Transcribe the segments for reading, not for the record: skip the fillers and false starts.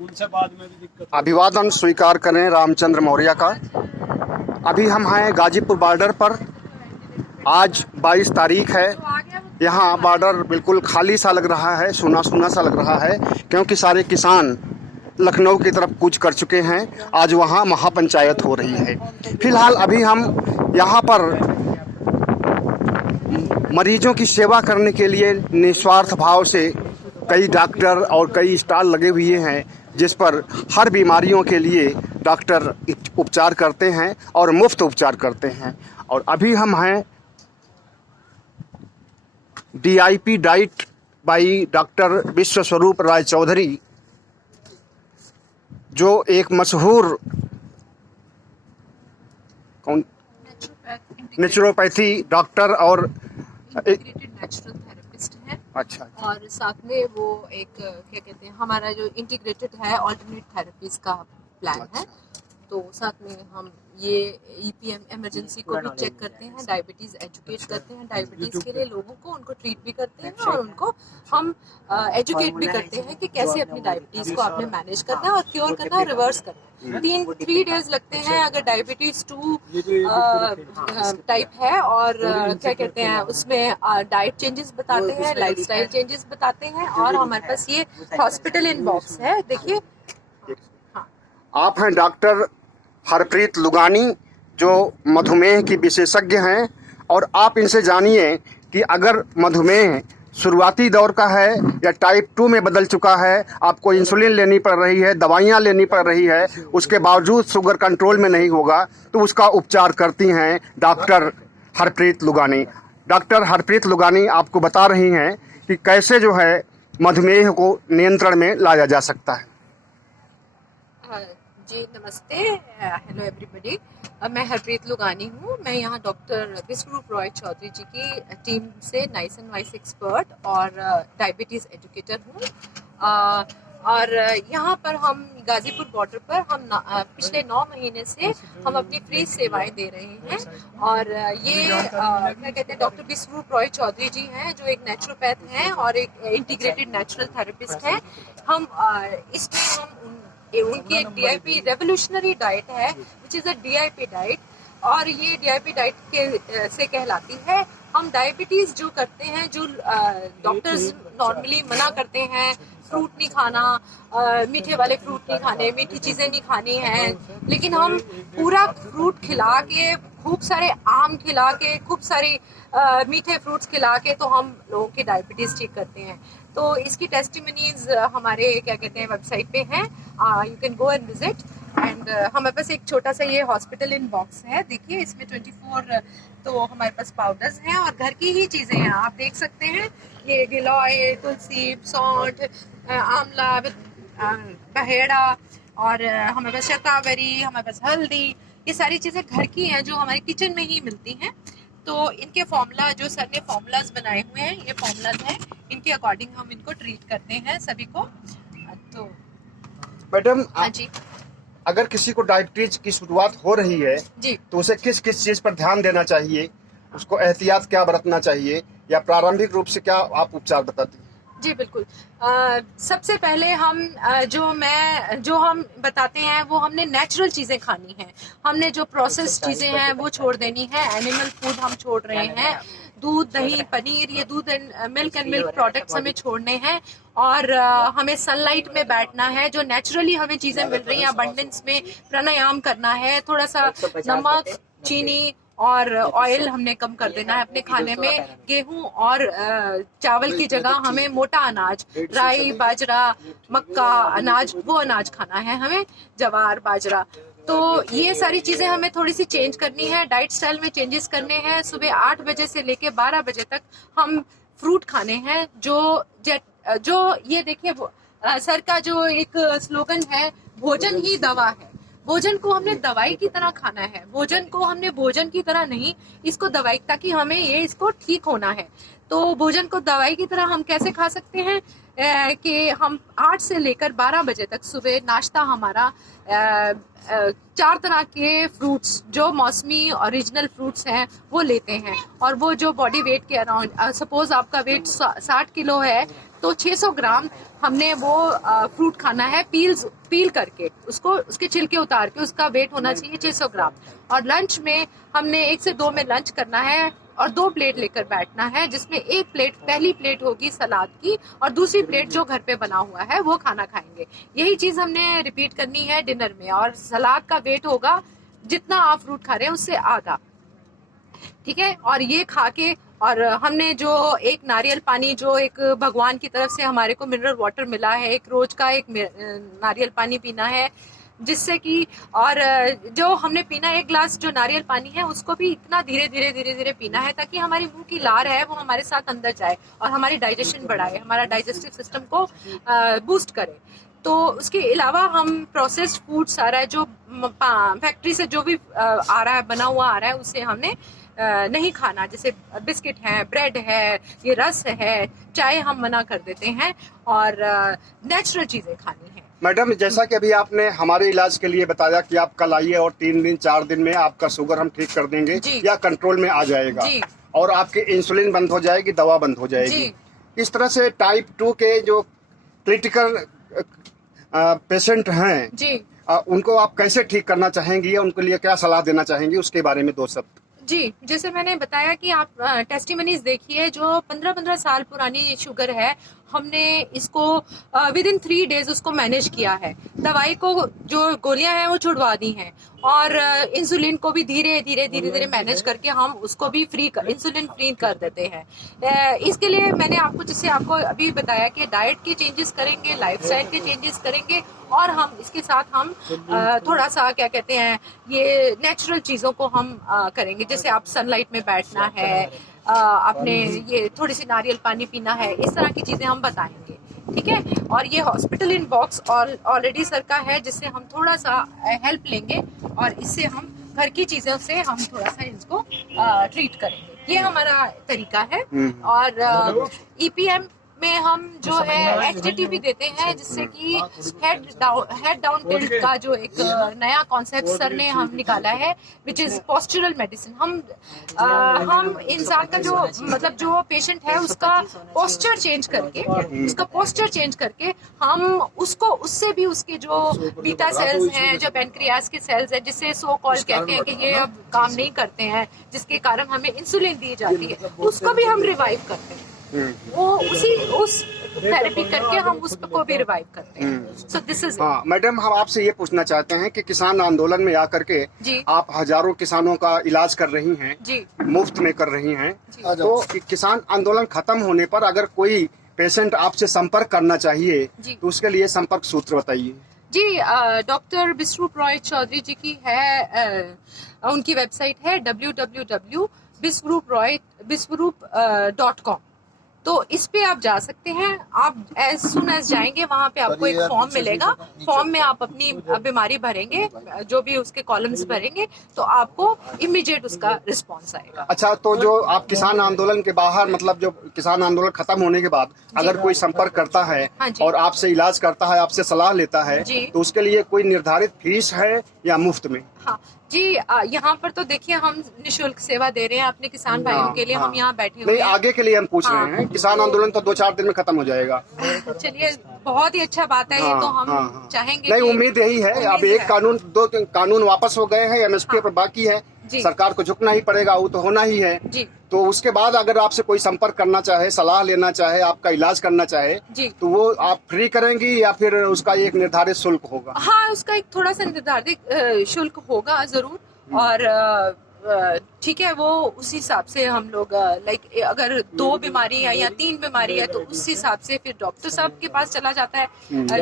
उनसे बाद में भी दिक्कत। अभिवादन स्वीकार करें रामचंद्र मौर्य का। अभी हम हैं गाजीपुर बॉर्डर पर। आज 22 तारीख है। यहाँ बॉर्डर बिल्कुल खाली सा लग रहा है, सूना सूना सा लग रहा है, क्योंकि सारे किसान लखनऊ की तरफ कूच कर चुके हैं। आज वहाँ महापंचायत हो रही है। फिलहाल अभी हम यहाँ पर मरीजों की सेवा करने के लिए निस्वार्थ भाव से कई डॉक्टर और कई स्टॉल लगे हुए हैं, जिस पर हर बीमारियों के लिए डॉक्टर उपचार करते हैं और मुफ्त उपचार करते हैं। और अभी हम हैं DIP डाइट बाई डॉक्टर विश्वस्वरूप राय चौधरी, जो एक मशहूर नेचुरोपैथी डॉक्टर और इंटीग्रेटेड नेचुरल थेरेपिस्ट है। अच्छा। और साथ में वो एक क्या कहते हैं, हमारा जो इंटीग्रेटेड है ऑल्टरनेट थेरेपीज का प्लान है। तो साथ में हम ये EPM इमरजेंसी को भी चेक करते हैं, डायबिटीज़ एजुकेट करते हैं, डायबिटीज़ के लिए लोगों को उनको ट्रीट भी करते हैं और उनको हम एजुकेट भी करते हैं कि कैसे अपनी डायबिटीज़ को आपने मैनेज करना है और क्योर करना है, रिवर्स करना है। 3 डेज लगते हैं अगर डायबिटीज़ 2 टाइप है। और क्या कहते हैं, उसमें डाइट चेंजेस बताते हैं, लाइफस्टाइल चेंजेस बताते हैं। और हमारे पास ये हॉस्पिटल इन बॉक्स है, देखिए। आप हैं डॉक्टर हरप्रीत लुगानी, जो मधुमेह की विशेषज्ञ हैं, और आप इनसे जानिए कि अगर मधुमेह शुरुआती दौर का है या टाइप 2 में बदल चुका है, आपको इंसुलिन लेनी पड़ रही है, दवाइयाँ लेनी पड़ रही है, उसके बावजूद शुगर कंट्रोल में नहीं होगा, तो उसका उपचार करती हैं डॉक्टर हरप्रीत लुगानी। डॉक्टर हरप्रीत लुगानी आपको बता रही हैं कि कैसे जो है मधुमेह को नियंत्रण में लाया जा सकता है। जी नमस्ते, हेलो एवरीबॉडी। मैं हरप्रीत लुगानी हूँ। मैं यहाँ डॉक्टर विश्वरूप रॉय चौधरी जी की टीम से नाइस एंड वाइस एक्सपर्ट और डायबिटीज़ एजुकेटर हूँ। और यहाँ पर हम गाजीपुर बॉर्डर पर हम पिछले 9 महीने से हम अपनी फ्री सेवाएं दे रहे हैं। और ये क्या कहते हैं, डॉक्टर विश्वरूप रॉय चौधरी जी हैं, जो एक नेचुरोपैथ हैं और एक इंटीग्रेटेड नेचुरल थेरेपिस्ट हैं। हम इसमें हम उनकी एक DIP रेवोल्यूशनरी डाइट है, which is a DIP diet. और ये DIP डाइट के से कहलाती है। हम डायबिटीज़ जो करते हैं, जो डॉक्टर्स नॉर्मली मना करते हैं, फ्रूट नहीं खाना, मीठे वाले फ्रूट नहीं खाने, मीठी चीज़ें नहीं खानी हैं, लेकिन हम पूरा फ्रूट खिला के, खूब सारे आम खिला के, खूब सारे मीठे फ्रूट्स खिला के तो हम लोगों की डायबिटीज़ ठीक करते हैं। तो इसकी टेस्टिमनीज हमारे क्या कहते हैं वेबसाइट पे हैं, you can go and visit. And हमारे पास एक छोटा सा ये हॉस्पिटल इन बॉक्स है, देखिए। इसमें 24 तो हमारे पास पाउडर्स हैं और घर की ही चीज़ें हैं, आप देख सकते हैं। ये गिलोय, तुलसी, सौंठ, आंवला, बहेड़ा, और हमारे पास शतावरी, हमारे पास हल्दी, ये सारी चीज़ें घर की हैं जो हमारे किचन में ही मिलती हैं। तो इनके फॉर्मूला, जो सर ने फॉर्मूलाज बनाए हुए हैं, ये फॉर्मूलाज हैं, इनके अकॉर्डिंग हम इनको ट्रीट करते हैं सभी को। तो मैडम, हाँ जी, अगर किसी को डायबिटीज की शुरुआत हो रही है जी, तो उसे किस किस चीज़ पर ध्यान देना चाहिए, उसको एहतियात क्या बरतना चाहिए, या प्रारंभिक रूप से क्या आप उपचार बताती हैं? जी बिल्कुल। सबसे पहले हम जो हम बताते हैं वो हमने नेचुरल चीज़ें खानी हैं। हमने जो प्रोसेस चीज़ें हैं वो छोड़ देनी है। एनिमल फूड हम छोड़ रहे हैं, दूध, दही, पनीर, ये दूध एंड मिल्क प्रोडक्ट्स हमें छोड़ने हैं। और हमें सनलाइट में बैठना है, जो नेचुरली हमें चीज़ें मिल रही हैं अबंडेंस में। प्राणायाम करना है, थोड़ा सा नमक, चीनी और ऑयल हमने कम कर देना है अपने खाने में। गेहूं और चावल की जगह हमें मोटा अनाज, राई, बाजरा, मक्का अनाज, वो अनाज खाना है हमें, ज्वार, बाजरा। तो ये सारी चीज़ें हमें थोड़ी सी चेंज करनी है, डाइट स्टाइल में चेंजेस करने हैं। सुबह 8 बजे से लेके 12 बजे तक हम फ्रूट खाने हैं। जो ये देखिए, सर का जो एक स्लोगन है, भोजन ही दवा है। भोजन को हमने दवाई की तरह खाना है, भोजन को हमने भोजन की तरह नहीं, इसको दवाई, ताकि हमें ये इसको ठीक होना है। तो भोजन को दवाई की तरह हम कैसे खा सकते हैं? कि हम 8 से लेकर 12 बजे तक सुबह नाश्ता हमारा 4 तरह के फ्रूट्स जो मौसमी ओरिजिनल फ्रूट्स हैं वो लेते हैं, और वो जो बॉडी वेट के अराउंड, सपोज आपका वेट 60 किलो है तो 600 ग्राम हमने वो फ्रूट खाना है, पील करके उसको, उसके छिलके उतार के, उसका वेट होना चाहिए 600 ग्राम। और लंच में हमने 1 से 2 में लंच करना है और 2 प्लेट लेकर बैठना है, जिसमें एक प्लेट, पहली प्लेट होगी सलाद की और दूसरी प्लेट जो घर पे बना हुआ है वो खाना खाएंगे। यही चीज हमने रिपीट करनी है डिनर में। और सलाद का वेट होगा जितना आप फ्रूट खा रहे हैं उससे आधा, ठीक है। और ये खा के, और हमने जो एक नारियल पानी, जो एक भगवान की तरफ से हमारे को मिनरल वाटर मिला है, एक रोज का एक नारियल पानी पीना है, जिससे कि, और जो हमने पीना 1 ग्लास जो नारियल पानी है उसको भी इतना धीरे धीरे पीना है ताकि हमारी मुंह की लार है वो हमारे साथ अंदर जाए और हमारी डाइजेशन बढ़ाए, हमारा डाइजेस्टिव सिस्टम को बूस्ट करे। तो उसके अलावा हम प्रोसेस्ड फूड सारा जो फैक्ट्री से जो भी आ रहा है, बना हुआ आ रहा है, उसे हमने नहीं खाना। जैसे बिस्किट है, ब्रेड है, ये रस है, चाय हम मना कर देते हैं, और नेचुरल चीजें खानी है। मैडम, जैसा कि अभी आपने हमारे इलाज के लिए बताया कि आप कल आइए और 3 दिन 4 दिन में आपका शुगर हम ठीक कर देंगे या कंट्रोल में आ जाएगा और आपकी इंसुलिन बंद हो जाएगी, दवा बंद हो जाएगी। इस तरह से टाइप 2 के जो क्रिटिकल पेशेंट हैं उनको आप कैसे ठीक करना चाहेंगी या उनके लिए क्या सलाह देना चाहेंगी, उसके बारे में 2 शब्द। जी, जैसे मैंने बताया कि आप टेस्टिमनीज देखिए, जो 15-15 साल पुरानी शुगर है, हमने इसको विद इन 3 डेज उसको मैनेज किया है। दवाई को, जो गोलियां हैं वो छुड़वा दी हैं, और इंसुलिन को भी धीरे धीरे मैनेज करके हम उसको भी इंसुलिन फ्री कर देते हैं। इसके लिए मैंने आपको, जैसे आपको अभी बताया कि डाइट के चेंजेस करेंगे, लाइफस्टाइल के चेंजेस करेंगे, और हम इसके साथ हम थोड़ा सा क्या कहते हैं, ये नेचुरल चीज़ों को हम करेंगे। जैसे आप सनलाइट में बैठना है, अपने ये थोड़ी सी नारियल पानी पीना है, इस तरह की चीज़ें हम बताएंगे, ठीक है। और ये hospital in box already sir का है, जिससे हम थोड़ा सा हेल्प लेंगे और इससे हम घर की चीज़ों से हम थोड़ा सा इसको ट्रीट करेंगे। ये हमारा तरीका है। और EPM में हम जो है HTT भी देते हैं, जिससे कि हेड डाउन टिल्ट का जो एक नया कॉन्सेप्ट सर ने हम निकाला है, विच इज पोस्चरल मेडिसिन। हम इंसान का जो, मतलब जो पेशेंट है उसका पोस्चर चेंज करके हम उसको, उससे भी उसके जो बीटा सेल्स हैं, जो पेनक्रियास के सेल्स हैं, जिसे सो कॉल कहते हैं कि ये अब काम नहीं करते हैं, जिसके कारण हमें इंसुलिन दी जाती है, उसको भी हम रिवाइव करते हैं। वो उस थेरेपी करके हम उसको भी रिवाइव करते हैं। So this is. हाँ मैडम, हम आपसे ये पूछना चाहते हैं कि किसान आंदोलन में आकर के आप हजारों किसानों का इलाज कर रही हैं, मुफ्त में कर रही हैं, तो किसान आंदोलन खत्म होने पर अगर कोई पेशेंट आपसे संपर्क करना चाहिए तो उसके लिए संपर्क सूत्र बताइए। जी, डॉक्टर बिस्वरूप रॉय चौधरी जी की है, उनकी वेबसाइट है www.biswarup.com। तो इस पे आप जा सकते हैं। आप एज सुन एज जाएंगे, वहाँ पे आपको एक फॉर्म मिलेगा। फॉर्म में आप अपनी बीमारी भरेंगे, जो भी उसके कॉलम्स भरेंगे, तो आपको इमीडिएट उसका रिस्पॉन्स आएगा। अच्छा, तो जो आप किसान आंदोलन के बाहर, मतलब जो किसान आंदोलन खत्म होने के बाद अगर कोई संपर्क करता है और आपसे इलाज करता है, आपसे सलाह लेता है, तो उसके लिए कोई निर्धारित फीस है या मुफ्त में? हाँ जी, यहाँ पर तो देखिए हम निशुल्क सेवा दे रहे हैं अपने किसान भाइयों के लिए। हम यहाँ बैठे हुए हैं। आगे के लिए हम पूछ रहे हैं, किसान आंदोलन तो 2-4 दिन में खत्म हो जाएगा। चलिए, बहुत ही अच्छा बात है ये तो। हम चाहेंगे, नहीं, उम्मीद यही है। अब एक कानून, 2 कानून वापस हो गए हैं, MSP पर बाकी है, सरकार को झुकना ही पड़ेगा, वो तो होना ही है। तो उसके बाद अगर आपसे कोई संपर्क करना चाहे, सलाह लेना चाहे, आपका इलाज करना चाहे, तो वो आप फ्री करेंगी या फिर उसका एक निर्धारित शुल्क होगा? हाँ, उसका एक थोड़ा सा निर्धारित शुल्क होगा जरूर। और ठीक है, वो उस हिसाब से हम लोग, लाइक अगर 2 बीमारी है या 3 बीमारी है तो उस हिसाब से फिर डॉक्टर साहब के पास चला जाता है।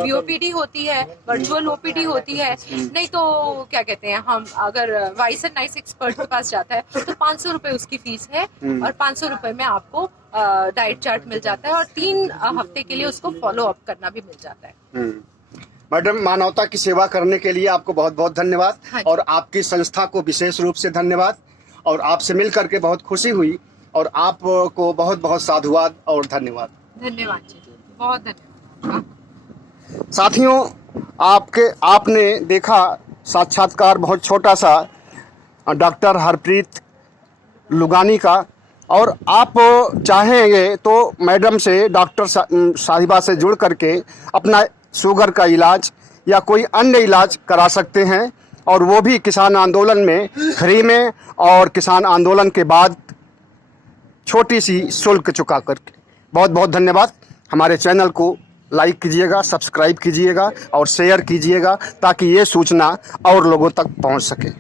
VOPD होती है, वर्चुअल OPD होती है। नहीं तो क्या कहते हैं, हम अगर वाइस एंड नाइस एक्सपर्ट के पास जाता है तो 500 रुपए उसकी फीस है, और 500 रुपए में आपको डाइट चार्ट मिल जाता है, और 3 हफ्ते के लिए उसको फॉलो अप करना भी मिल जाता है। मैडम, मानवता की सेवा करने के लिए आपको बहुत बहुत धन्यवाद। और आपकी संस्था को विशेष रूप से धन्यवाद। और आपसे मिल करके बहुत खुशी हुई, और आपको बहुत बहुत साधुवाद और धन्यवाद। धन्यवाद जी, बहुत धन्यवाद। साथियों, आपने देखा साक्षात्कार बहुत छोटा सा डॉक्टर हरप्रीत लुगानी का, और आप चाहेंगे तो मैडम से, डॉक्टर साहिबा से जुड़ करके अपना शुगर का इलाज या कोई अन्य इलाज करा सकते हैं, और वो भी किसान आंदोलन में फ्री में, और किसान आंदोलन के बाद छोटी सी शुल्क चुका करके। बहुत बहुत धन्यवाद। हमारे चैनल को लाइक कीजिएगा, सब्सक्राइब कीजिएगा और शेयर कीजिएगा ताकि ये सूचना और लोगों तक पहुंच सके।